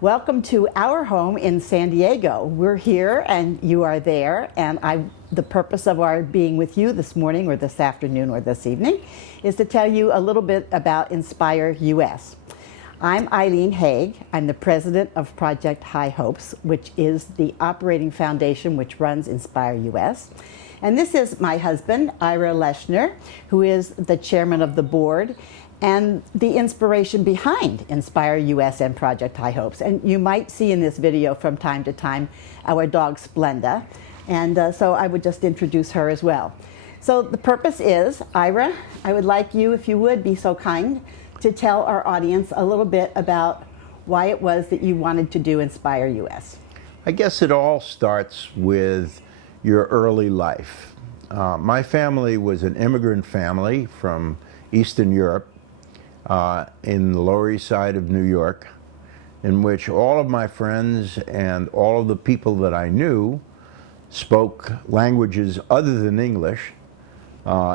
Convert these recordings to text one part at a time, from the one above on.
Welcome to our home in San Diego. We're here and you are there, and the purpose of our being with you this morning or this afternoon or this evening is to tell you a little bit about Inspire US. I'm Eileen Haig. I'm the president of Project High Hopes, which is the operating foundation which runs Inspire US. And this is my husband, Ira Eileen, who is the chairman of the board and the inspiration behind Inspire US and Project High Hopes. And you might see in this video from time to time our dog Splenda. And so I would just introduce her as well. So the purpose is, Ira, I would like you, if you would be so kind, to tell our audience a little bit about why it was that you wanted to do Inspire US. I guess it all starts with your early life. My family was an immigrant family from Eastern Europe, in the Lower East Side of New York, in which all of my friends and all of the people that I knew spoke languages other than English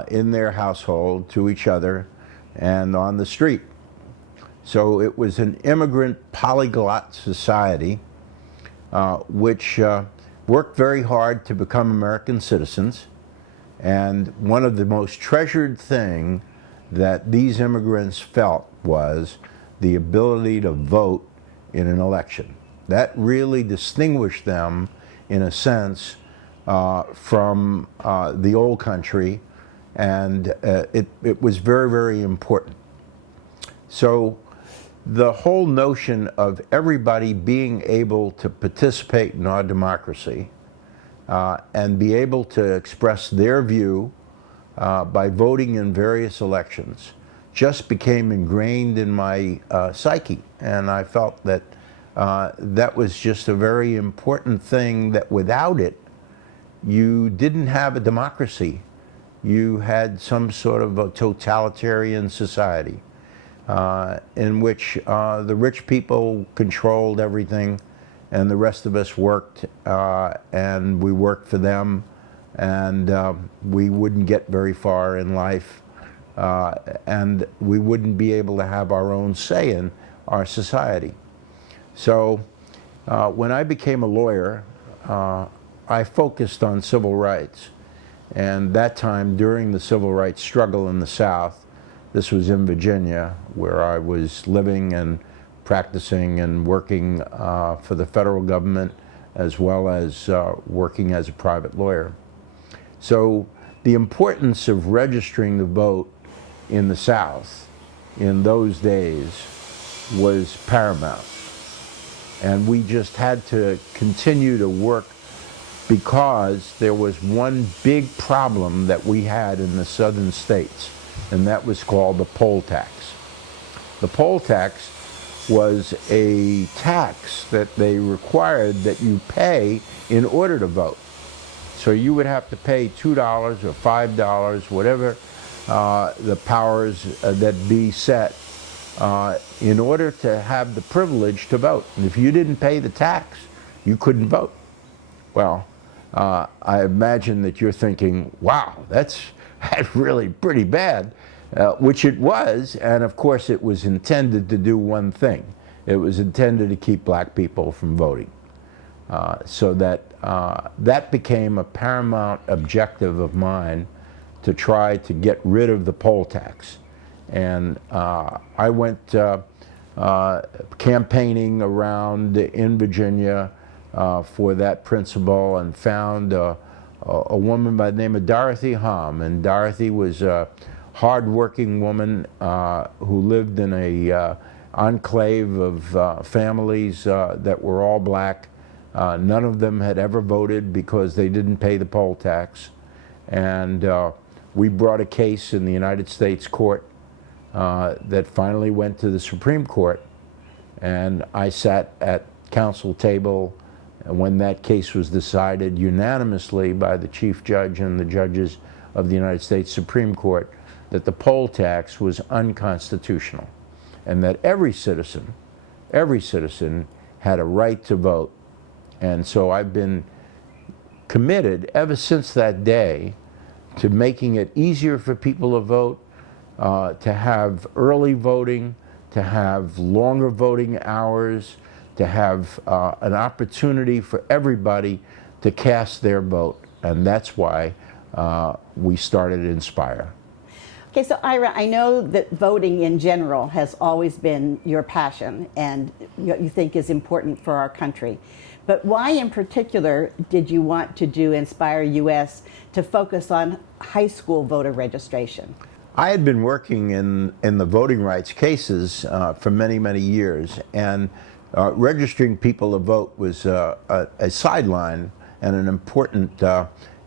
in their household to each other and on the street. So it was an immigrant polyglot society which worked very hard to become American citizens. And one of the most treasured things that these immigrants felt was the ability to vote in an election. That really distinguished them, in a sense, from the old country, and it was very, very important. So the whole notion of everybody being able to participate in our democracy and be able to express their view by voting in various elections just became ingrained in my psyche, and I felt that that was just a very important thing, that without it you didn't have a democracy. You had some sort of a totalitarian society in which the rich people controlled everything and the rest of us worked, and we worked for them, and we wouldn't get very far in life, and we wouldn't be able to have our own say in our society. So when I became a lawyer, I focused on civil rights, and that time during the civil rights struggle in the South, this was in Virginia, where I was living and practicing and working for the federal government, as well as working as a private lawyer. So the importance of registering the vote in the South in those days was paramount. And we just had to continue to work, because there was one big problem that we had in the southern states, and that was called the poll tax. The poll tax was a tax that they required that you pay in order to vote. So you would have to pay $2 or $5, whatever the powers that be set, in order to have the privilege to vote. And if you didn't pay the tax, you couldn't vote. Well, I imagine that you're thinking, wow, that's really pretty bad, which it was, and of course it was intended to do one thing. It was intended to keep black people from voting. So that that became a paramount objective of mine, to try to get rid of the poll tax. And I went campaigning around in Virginia for that principle, and found a woman by the name of Dorothy Hom. And Dorothy was a hard-working woman who lived in a enclave of families that were all black. None of them had ever voted because they didn't pay the poll tax. And we brought a case in the United States court that finally went to the Supreme Court. And I sat at counsel table when that case was decided unanimously by the chief judge and the judges of the United States Supreme Court, that the poll tax was unconstitutional, and that every citizen had a right to vote. And so I've been committed ever since that day to making it easier for people to vote, to have early voting, to have longer voting hours, to have an opportunity for everybody to cast their vote. And that's why we started Inspire. Okay, so Ira, I know that voting in general has always been your passion and what you think is important for our country. But why in particular did you want to do Inspire US to focus on high school voter registration? I had been working in the voting rights cases for many, many years, and registering people to vote was a sideline and an important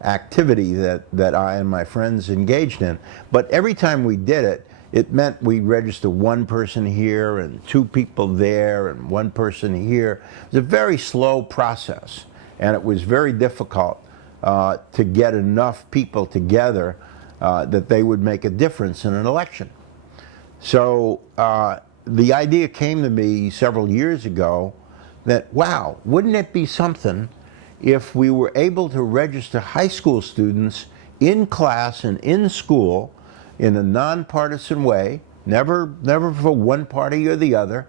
activity that I and my friends engaged in. But every time we did it, it meant we'd register one person here and two people there and one person here. It was a very slow process, and it was very difficult to get enough people together that they would make a difference in an election. So the idea came to me several years ago that, wow, wouldn't it be something if we were able to register high school students in class and in school in a nonpartisan way, never for one party or the other,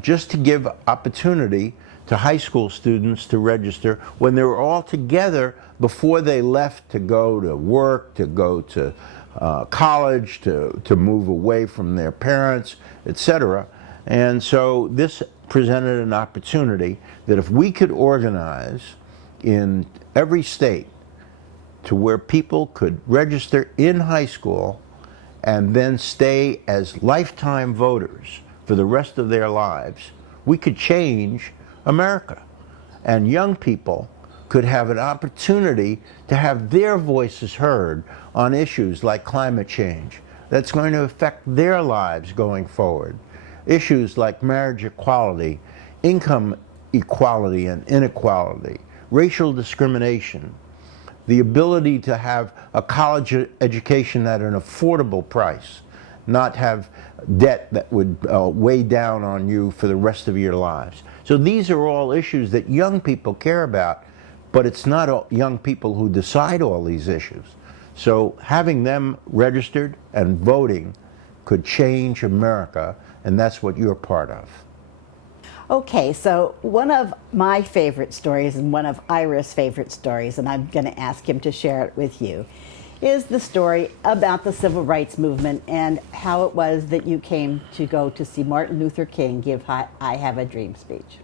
just to give opportunity to high school students to register when they were all together before they left to go to work, to go to college, to move away from their parents, etc. And so this presented an opportunity that if we could organize in every state to where people could register in high school and then stay as lifetime voters for the rest of their lives, we could change America. And young people could have an opportunity to have their voices heard on issues like climate change that's going to affect their lives going forward. Issues like marriage equality, income equality and inequality, racial discrimination, the ability to have a college education at an affordable price, not have debt that would weigh down on you for the rest of your lives. So these are all issues that young people care about, but it's not all young people who decide all these issues. So having them registered and voting could change America, and that's what you're part of. Okay, so one of my favorite stories and one of Ira's favorite stories, and I'm going to ask him to share it with you, is the story about the civil rights movement and how it was that you came to go to see Martin Luther King give I Have a Dream speech.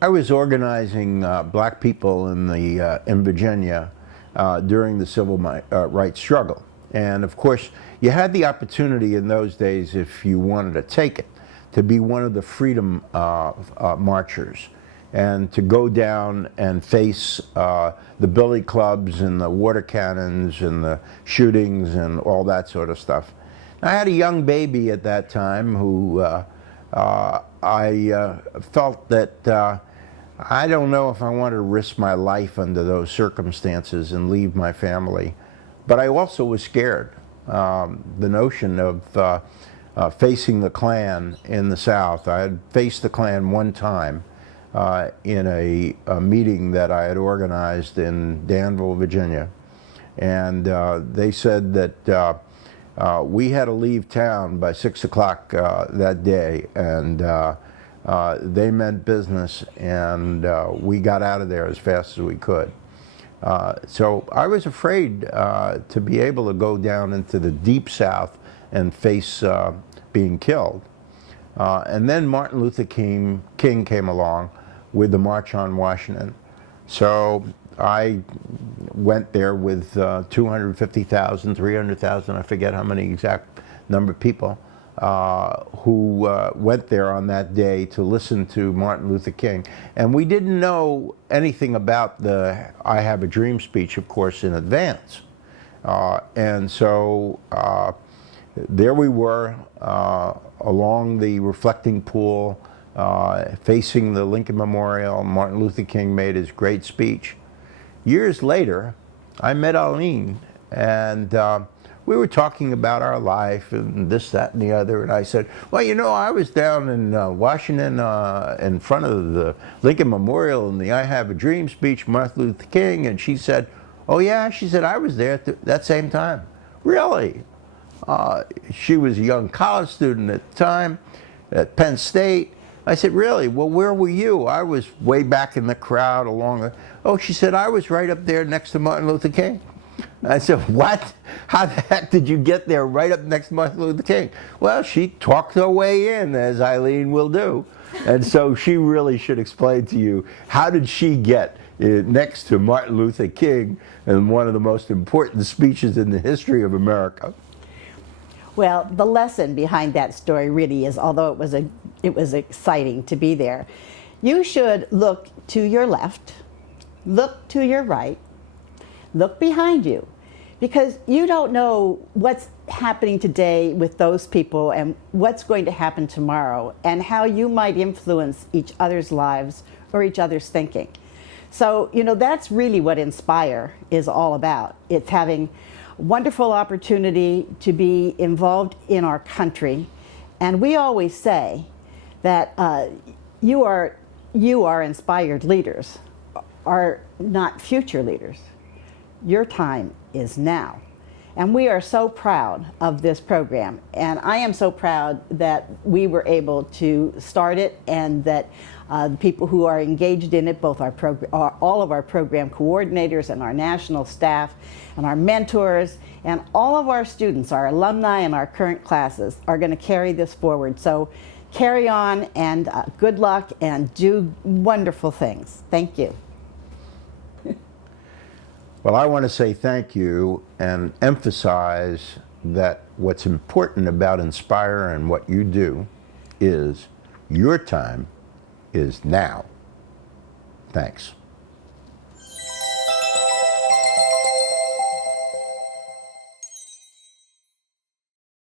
I was organizing black people in Virginia during the civil rights struggle. And of course, you had the opportunity in those days, if you wanted to take it, to be one of the freedom marchers and to go down and face the billy clubs and the water cannons and the shootings and all that sort of stuff. I had a young baby at that time who I felt that I don't know if I wanted to risk my life under those circumstances and leave my family. But I also was scared. The notion of facing the Klan in the South. I had faced the Klan one time in a meeting that I had organized in Danville, Virginia. And they said that we had to leave town by 6 o'clock that day. And they meant business, and we got out of there as fast as we could. So I was afraid to be able to go down into the deep South and face being killed. And then Martin Luther King came along with the March on Washington. So I went there with 250,000, 300,000, I forget how many exact number of people, who went there on that day to listen to Martin Luther King. And we didn't know anything about the I Have a Dream speech, of course, in advance. And so there we were along the reflecting pool, facing the Lincoln Memorial. Martin Luther King made his great speech. Years later, I met Eileen, and we were talking about our life and this, that, and the other, and I said, well, you know, I was down in Washington in front of the Lincoln Memorial in the I Have a Dream speech, Martin Luther King, and she said, oh yeah, she said, I was there at that same time. Really? She was a young college student at the time at Penn State. I said, really? Well, where were you? I was way back in the crowd along the, oh, she said, I was right up there next to Martin Luther King. I said, what? How the heck did you get there right up next to Martin Luther King? Well, she talked her way in, as Eileen will do. And so she really should explain to you, how did she get next to Martin Luther King in one of the most important speeches in the history of America? Well, the lesson behind that story really is, although it was exciting to be there, you should look to your left, look to your right, look behind you, because you don't know what's happening today with those people and what's going to happen tomorrow and how you might influence each other's lives or each other's thinking. So, you know, that's really what Inspire is all about. It's having wonderful opportunity to be involved in our country. And we always say that you are inspired leaders, are not future leaders. Your time is now. And we are so proud of this program. And I am so proud that we were able to start it and that the people who are engaged in it, both all of our program coordinators and our national staff and our mentors and all of our students, our alumni and our current classes are going to carry this forward. So carry on and good luck and do wonderful things. Thank you. Well, I want to say thank you and emphasize that what's important about Inspire and what you do is your time is now. Thanks.